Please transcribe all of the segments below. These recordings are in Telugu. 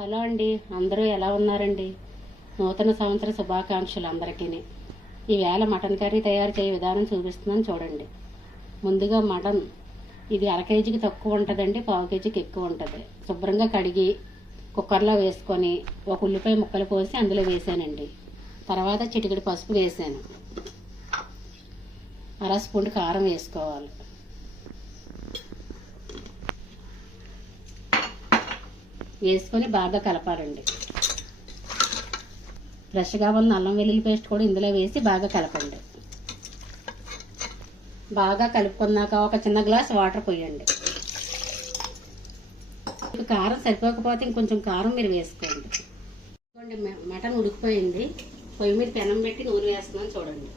హలో అండి, అందరూ ఎలా ఉన్నారండి? నూతన సంవత్సర శుభాకాంక్షలు అందరికీ. ఈవేళ మటన్ కర్రీ తయారు చేయ విధానం చూపిస్తున్నాను చూడండి. ముందుగా మటన్ ఇది అర కేజీకి తక్కువ ఉంటుందండి, పావు కేజీకి ఎక్కువ ఉంటుంది. శుభ్రంగా కడిగి కుక్కర్లో వేసుకొని ఒక ఉల్లిపాయ ముక్కలు కోసి అందులో వేసానండి. తర్వాత చిటికెడు పసుపు వేసాను, అర స్పూన్ కారం వేసుకోవాలి. వేసుకొని బాగా కలపాలండి. ఫ్రెష్గా ఉన్న అల్లం వెల్లుల్లి పేస్ట్ కూడా ఇందులో వేసి బాగా కలపండి. బాగా కలుపుకున్నాక ఒక చిన్న గ్లాస్ వాటర్ పోయండి. మీకు కారం సరిపోకపోతే ఇంకొంచెం కారం మీరు వేసుకోండి. మటన్ ఉడికిపోయింది. పొయ్యి మీద పెనం పెట్టి నూనె వేస్తున్నాను చూడండి.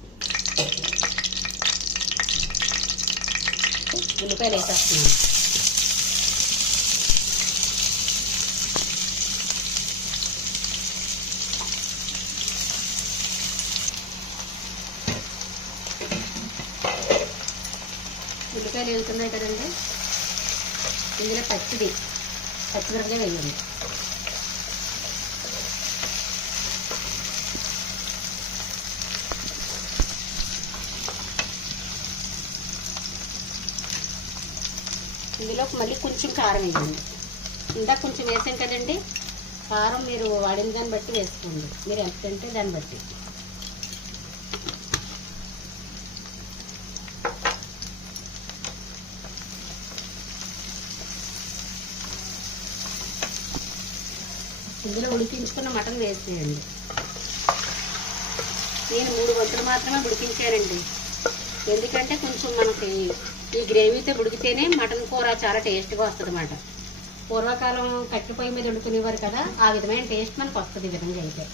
ఉల్లిపాయలు వేసేస్తున్నాను. ఉల్లిపాయలు వేగుతున్నాయి కదండి, ఇందులో పచ్చిమిరపకాయ వేయండి. ఇందులో మళ్ళీ కొంచెం కారం వేయండి. ఇందాక కొంచెం వేసాం కదండి, కారం మీరు వాడిన దాన్ని బట్టి వేసుకోండి, మీరు ఎంత తింటే దాన్ని బట్టి. ఇందులో ఉడికించుకున్న మటన్ వేసేయండి. నేను 3 వంతులు మాత్రమే ఉడికించానండి, ఎందుకంటే కొంచెం మనకి ఈ గ్రేవీతో ఉడికితేనే మటన్ కూర చాలా టేస్ట్గా వస్తుంది అన్నమాట. పూర్వకాలం కట్టె పొయ్యి మీద ఉడుకునేవారు కదా, ఆ విధమైన టేస్ట్ మనకు వస్తుంది ఈ విధంగా అయితే.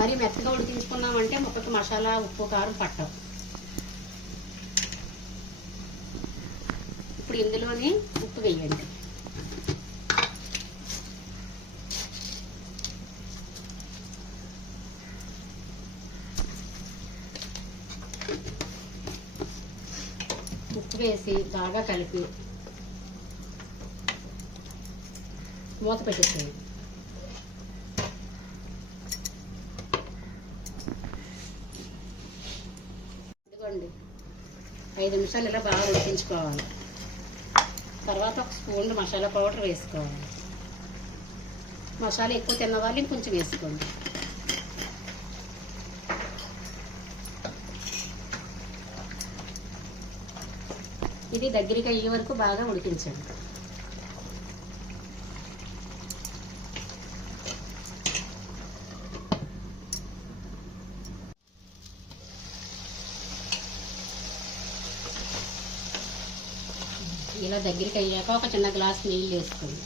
మరి మెత్తగా ఉడికించుకున్నామంటే ముక్కకి మసాలా ఉప్పు కారం పట్టవు. ఇప్పుడు ఇందులోని ఉప్పు వేయండి. ఉప్పు వేసి బాగా కలిపి మూత పెట్టేసేయండి. ఇదిగోండి, 5 నిమిషాలు ఇలా బాగా ఉడికించుకోవాలి. తర్వాత ఒక స్పూన్ మసాలా పౌడర్ వేసుకోవాలి. మసాలా ఎక్కువ తిన్న వాళ్ళు ఇంకొంచెం వేసుకోండి. ఇది దగ్గరికి అయ్యే వరకు బాగా ఉడికించండి. ఇలా దగ్గరికి అయ్యాక ఒక చిన్న గ్లాస్ నీళ్ళు వేసుకోండి.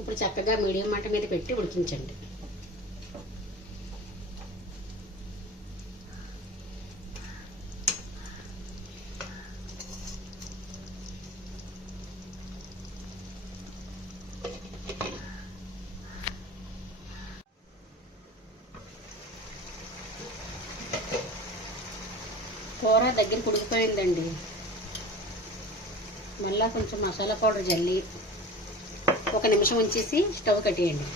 ఇప్పుడు చక్కగా మీడియం మంట మీద పెట్టి ఉడికించండి. కూర దగ్గరికి ఉడికిపోయిందండి. మళ్ళీ కొంచెం మసాలా పౌడర్ జల్లి 1 నిమిషం ఉంచేసి స్టవ్ కట్టేయండి.